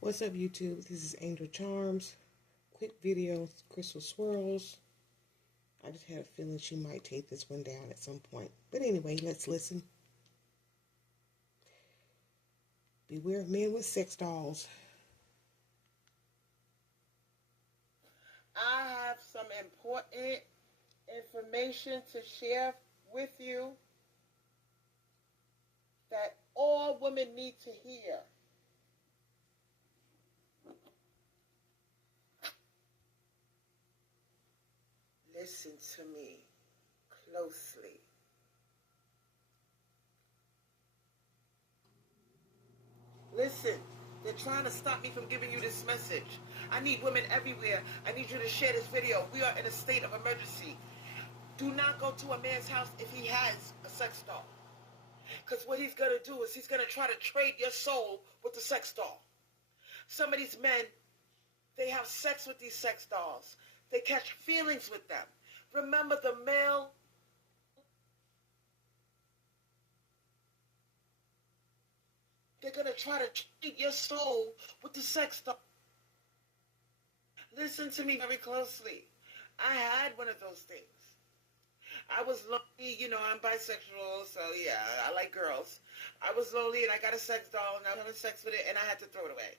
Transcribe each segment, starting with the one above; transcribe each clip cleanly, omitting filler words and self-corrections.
What's up, YouTube? This is Angel Charms. Quick video, Crystal Swirlz. I just had a feeling she might take this one down at some point. But anyway, let's listen. Beware of men with sex dolls. I have some important information to share with you that all women need to hear. Listen to me closely. Listen, they're trying to stop me from giving you this message. I need women everywhere. I need you to share this video. We are in a state of emergency. Do not go to a man's house if he has a sex doll. Because what he's going to do is he's going to try to trade your soul with the sex doll. Some of these men, they have sex with these sex dolls. They catch feelings with them. Remember, the male they're going to try to treat your soul with the sex doll. Listen to me very closely. I had one of those things. I was lonely, I'm bisexual, so yeah, I like girls. I was lonely and I got a sex doll and I was having sex with it and I had to throw it away.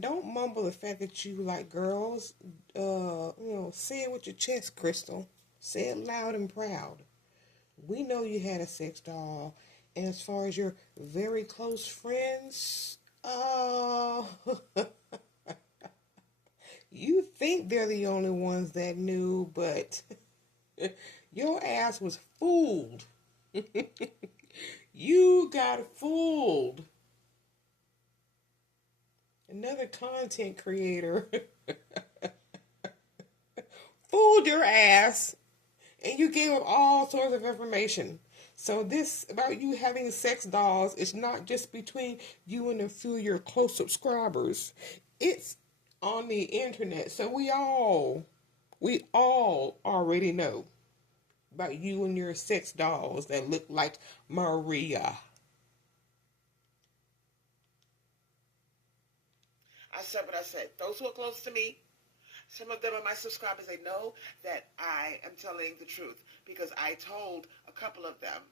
Don't mumble the fact that you like girls. Say it with your chest, Crystal. Say it loud and proud. We know you had a sex doll. And as far as your very close friends, you think they're the only ones that knew, but your ass was fooled. You got fooled. Another content creator fooled your ass, and you gave up all sorts of information. So this about you having sex dolls is not just between you and a few of your close subscribers. It's on the internet. So we all already know about you and your sex dolls that look like Maria. I said what I said. Those who are close to me, some of them are my subscribers. They know that I am telling the truth because I told a couple of them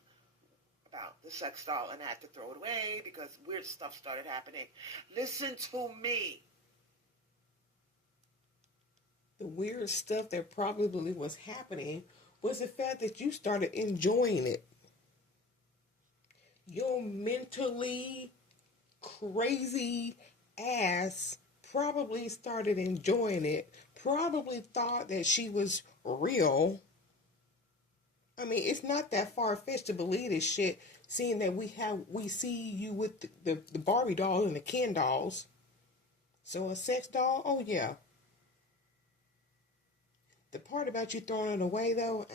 about the sex doll and I had to throw it away because weird stuff started happening. Listen to me. The weird stuff that probably was happening was the fact that you started enjoying it. Your mentally crazy ass probably started enjoying it, probably thought that she was real. I mean, it's not that far-fetched to believe this shit, seeing that we see you with the Barbie dolls and the Ken dolls. So a sex doll, oh yeah. The part about you throwing it away though,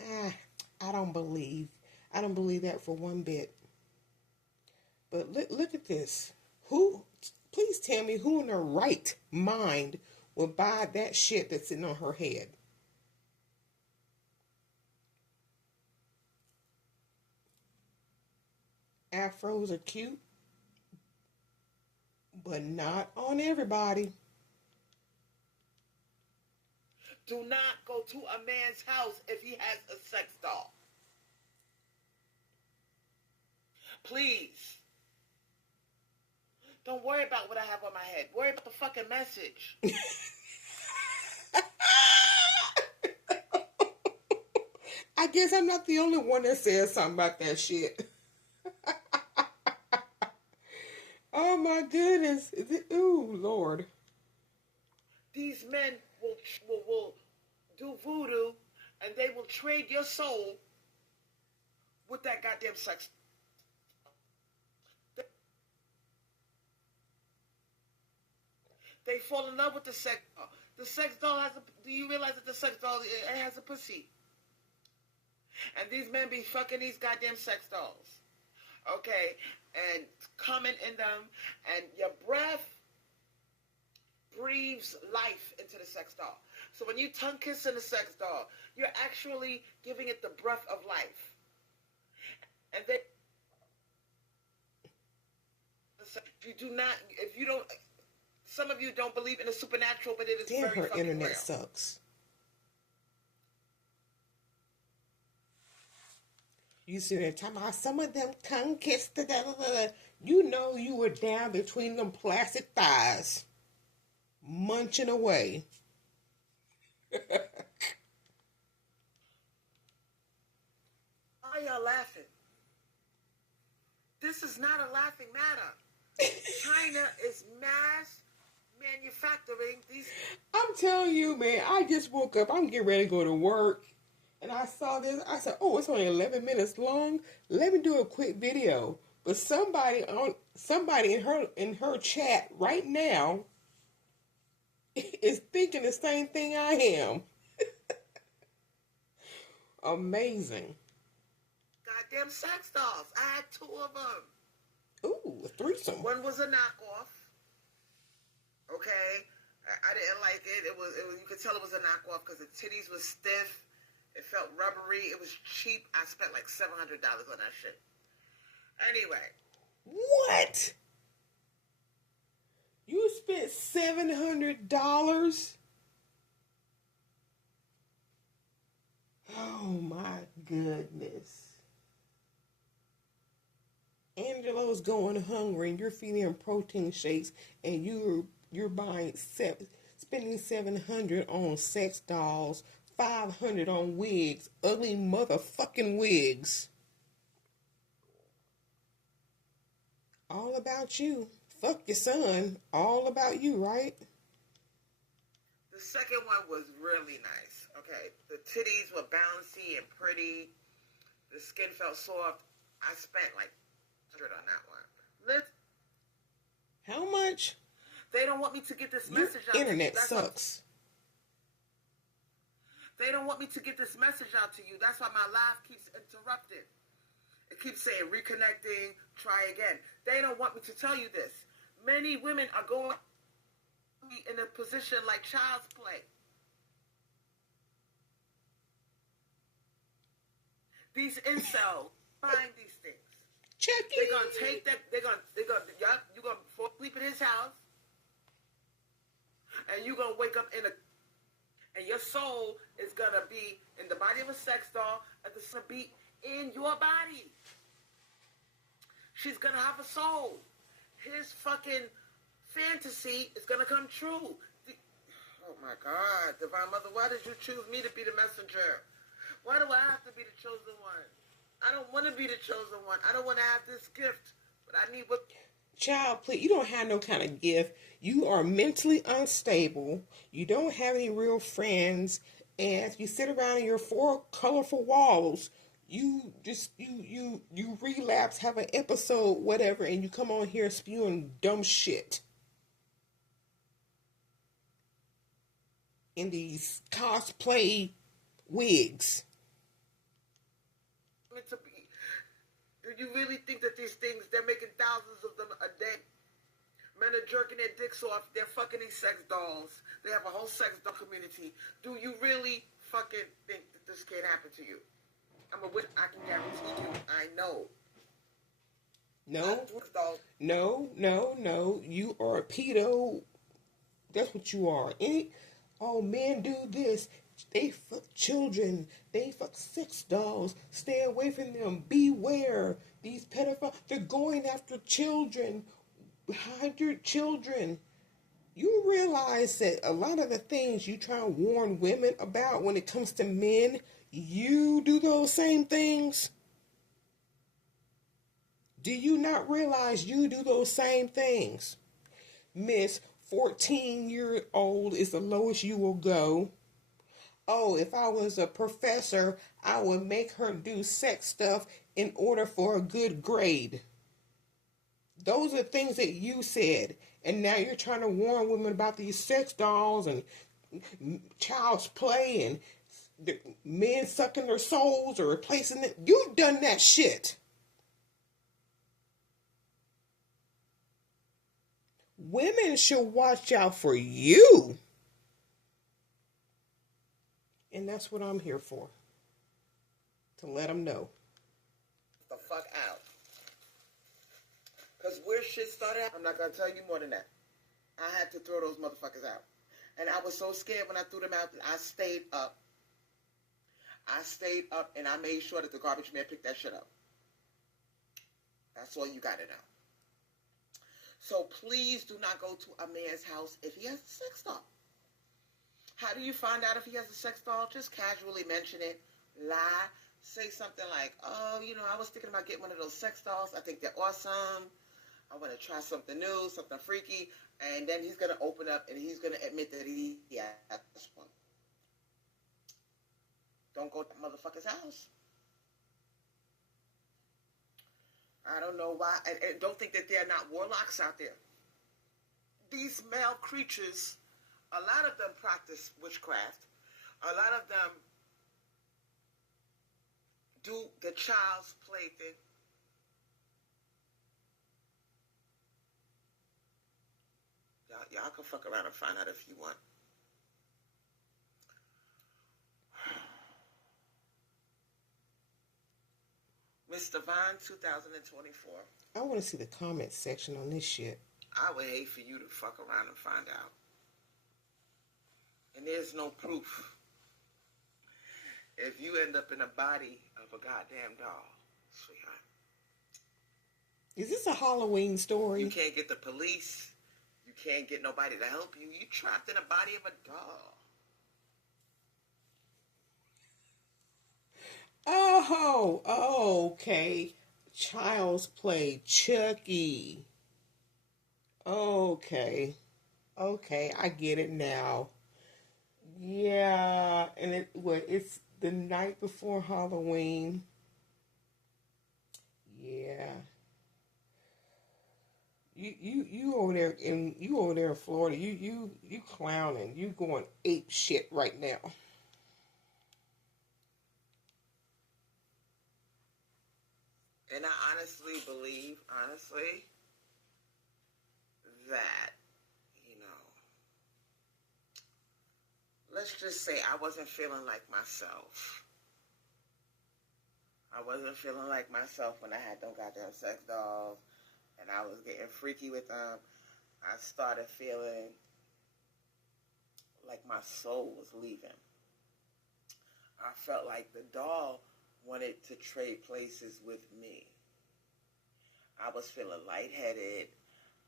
I don't believe that for one bit. But look at this. Please tell me who in their right mind would buy that shit that's sitting on her head? Afros are cute, but not on everybody. Do not go to a man's house if he has a sex doll. Please. Don't worry about what I have on my head. Worry about the fucking message. I guess I'm not the only one that says something about that shit. Oh my goodness. Ooh, Lord. These men will do voodoo and they will trade your soul with that goddamn sex. They fall in love with the sex doll. The sex doll has a... Do you realize that the sex doll it has a pussy? And these men be fucking these goddamn sex dolls. Okay? And coming in them. And your breath breathes life into the sex doll. So when you tongue kiss in the sex doll, you're actually giving it the breath of life. And then if you don't some of you don't believe in the supernatural, but it is Damn, very her fucking internet real. sucks. You see that time about some of them tongue kissed the da, da, da. You know you were down between them plastic thighs, munching away. Why y'all laughing? This is not a laughing matter. China is mass manufacturing these. I'm telling you, man, I just woke up. I'm getting ready to go to work. And I saw this. I said, oh, it's only 11 minutes long. Let me do a quick video. But somebody in her chat right now is thinking the same thing I am. Amazing. Goddamn sex dolls. I had 2 of them. Ooh, a threesome. One was a knockoff. Okay, I didn't like it. It was you could tell it was a knockoff because the titties was stiff. It felt rubbery. It was cheap. I spent like $700 on that shit. Anyway. What? You spent $700? Oh my goodness. Angelo's going hungry and you're feeding him protein shakes and you're buying spending $700 on sex dolls, $500 on wigs, ugly motherfucking wigs. All about you. Fuck your son. All about you, right? The second one was really nice. Okay, the titties were bouncy and pretty. The skin felt soft. I spent like $100 on that one. How much? They don't want me to get this message out. Internet sucks. They don't want me to get this message out to you. That's why my live keeps interrupted. It keeps saying reconnecting, try again. They don't want me to tell you this. Many women are going in a position like child's play. These incels find these things. They're gonna take that. They're gonna. Yup. You're gonna fall asleep in his house, and you're gonna wake up and your soul is gonna be in the body of a sex doll, and the sun be in your body. She's gonna have a soul. His fucking fantasy is gonna come true. Oh my God, Divine Mother, why did you choose me to be the messenger? Why do I have to be the chosen one? I don't want to be the chosen one. I don't want to have this gift, but I need what. Child, please, you don't have no kind of gift. You are mentally unstable. You don't have any real friends, and you sit around in your 4 colorful walls. You just you relapse, have an episode, whatever, and you come on here spewing dumb shit in these cosplay wigs. To be. Do you really think that these things, they're making thousands of them a day? Men are jerking their dicks off. They're fucking these sex dolls. They have a whole sex doll community. Do you really fucking think that this can't happen to you? I'm a witch. I can guarantee you. I know. No. You are a pedo. That's what you are. Men do this. They fuck children. They fuck sex dolls. Stay away from them. Beware. These pedophiles, they're going after children. Hide your children. You realize that a lot of the things you try to warn women about when it comes to men, you do those same things? Do you not realize you do those same things? Miss, 14-year-old is the lowest you will go. Oh, if I was a professor, I would make her do sex stuff in order for a good grade. Those are things that you said. And now you're trying to warn women about these sex dolls and child's play and men sucking their souls or replacing it. You've done that shit. Women should watch out for you. And that's what I'm here for. To let them know. The fuck out. Because where shit started, I'm not going to tell you more than that. I had to throw those motherfuckers out. And I was so scared when I threw them out that I stayed up. I stayed up and I made sure that the garbage man picked that shit up. That's all you gotta know. So please do not go to a man's house if he has a sex doll. How do you find out if he has a sex doll? Just casually mention it. Lie. Say something like, oh, I was thinking about getting one of those sex dolls. I think they're awesome. I want to try something new, something freaky. And then he's going to open up and he's going to admit that he has one. Don't go to that motherfucker's house. I don't know why. And don't think that there are not warlocks out there. These male creatures, a lot of them practice witchcraft. A lot of them do the child's play thing. Y'all can fuck around and find out if you want. Mr. Vine 2024. I want to see the comment section on this shit. I would hate for you to fuck around and find out. And there's no proof. If you end up in the body of a goddamn doll, sweetheart. Is this a Halloween story? You can't get the police. You can't get nobody to help you. You're trapped in the body of a doll. Oh, okay. Child's Play, Chucky. Okay, I get it now. Yeah, and it's the night before Halloween. Yeah. You over there in Florida. You clowning. You going ape shit right now. And I honestly believe, that, let's just say I wasn't feeling like myself. I wasn't feeling like myself when I had them goddamn sex dolls and I was getting freaky with them. I started feeling like my soul was leaving. I felt like the doll wanted to trade places with me. I was feeling lightheaded.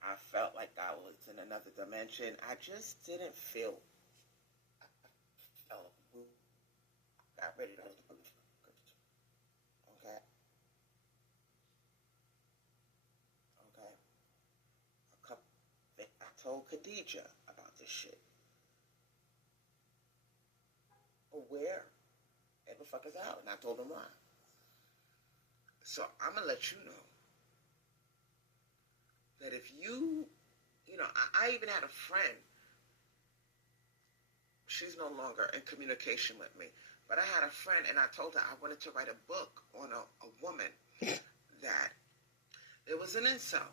I felt like I was in another dimension. I just didn't feel. I got rid of those. Okay. I told Khadijah about this shit. Where? And the fuck is out? And I told him why. So I'm gonna let you know that if you I even had a friend. She's no longer in communication with me. But I had a friend and I told her I wanted to write a book on a woman that it was an incel.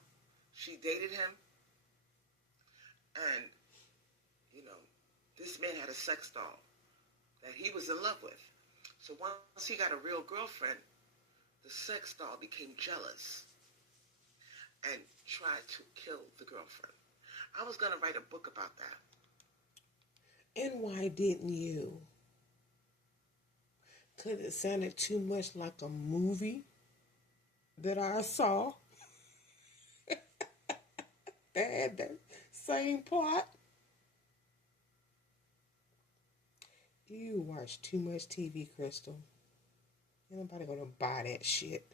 She dated him and, this man had a sex doll that he was in love with. So once he got a real girlfriend, the sex doll became jealous and tried to kill the girlfriend. I was going to write a book about that. And why didn't you? Because it sounded too much like a movie that I saw that had that same plot. You watch too much TV, Crystal. Ain't nobody gonna buy that shit.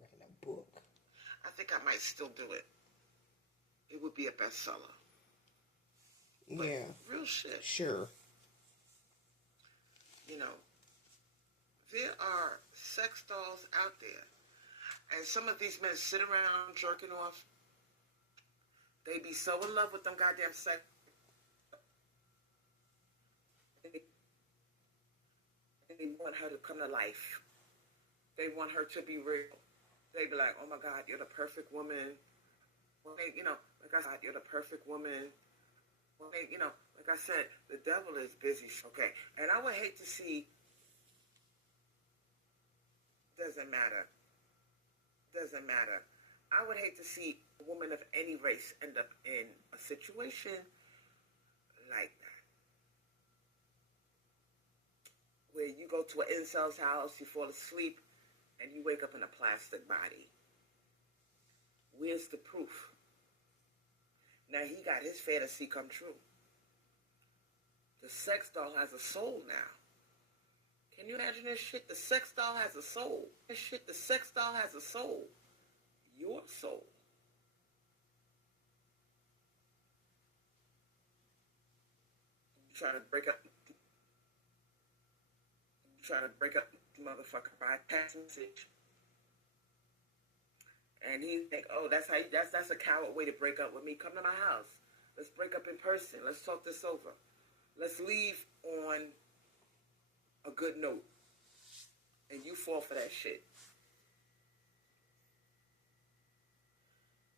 Writing a book. I think I might still do it. It would be a bestseller. But yeah. Real shit. Sure. There are sex dolls out there. And some of these men sit around jerking off. They be so in love with them goddamn sex. They want her to come to life. They want her to be real. They be like, oh my God, you're the perfect woman. Like I said, you're the perfect woman. Like I said, the devil is busy. Okay. And I would hate to see, doesn't matter. I would hate to see a woman of any race end up in a situation like that, where you go to an incel's house, you fall asleep, and you wake up in a plastic body. Where's the proof? Now he got his fantasy come true. The sex doll has a soul now. Can you imagine this shit? The sex doll has a soul. This shit, the sex doll has a soul. Your soul. Trying to break up motherfucker by text message. And he think, oh, that's a coward way to break up with me. Come to my house. Let's break up in person. Let's talk this over. Let's leave on a good note. And you fall for that shit.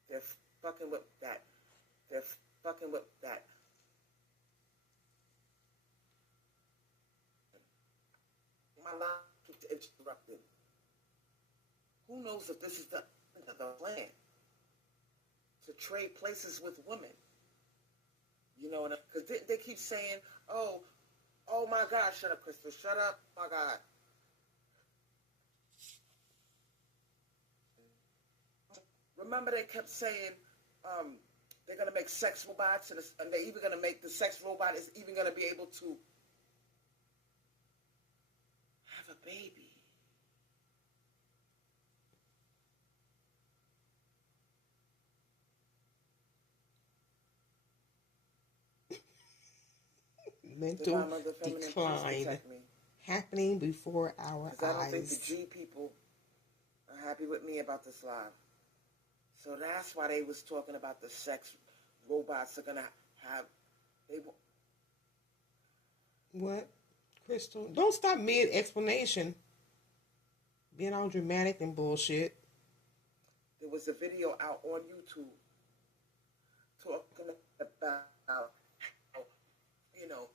They're fucking with that. They're fucking with that. My life keeps interrupted. Who knows if this is the plan to trade places with women? You know, because they keep saying, oh my God, shut up, Crystal, shut up, oh my God. Remember they kept saying they're going to make sex robots, and they're even going to make the sex robot is even going to be able to have a baby. Mental decline happening before our eyes. I don't think the G people are happy with me about this live. So that's why they was talking about the sex robots are going to have... What? Crystal? Don't stop mid-explanation. Being all dramatic and bullshit. There was a video out on YouTube talking about how, you know,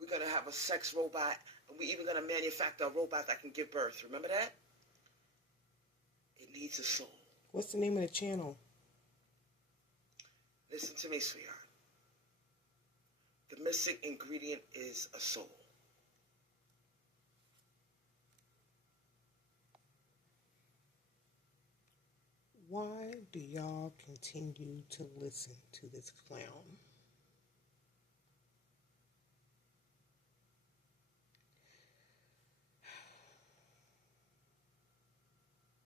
we're going to have a sex robot, and we're even going to manufacture a robot that can give birth. Remember that? It needs a soul. What's the name of the channel? Listen to me, sweetheart. The missing ingredient is a soul. Why do y'all continue to listen to this clown?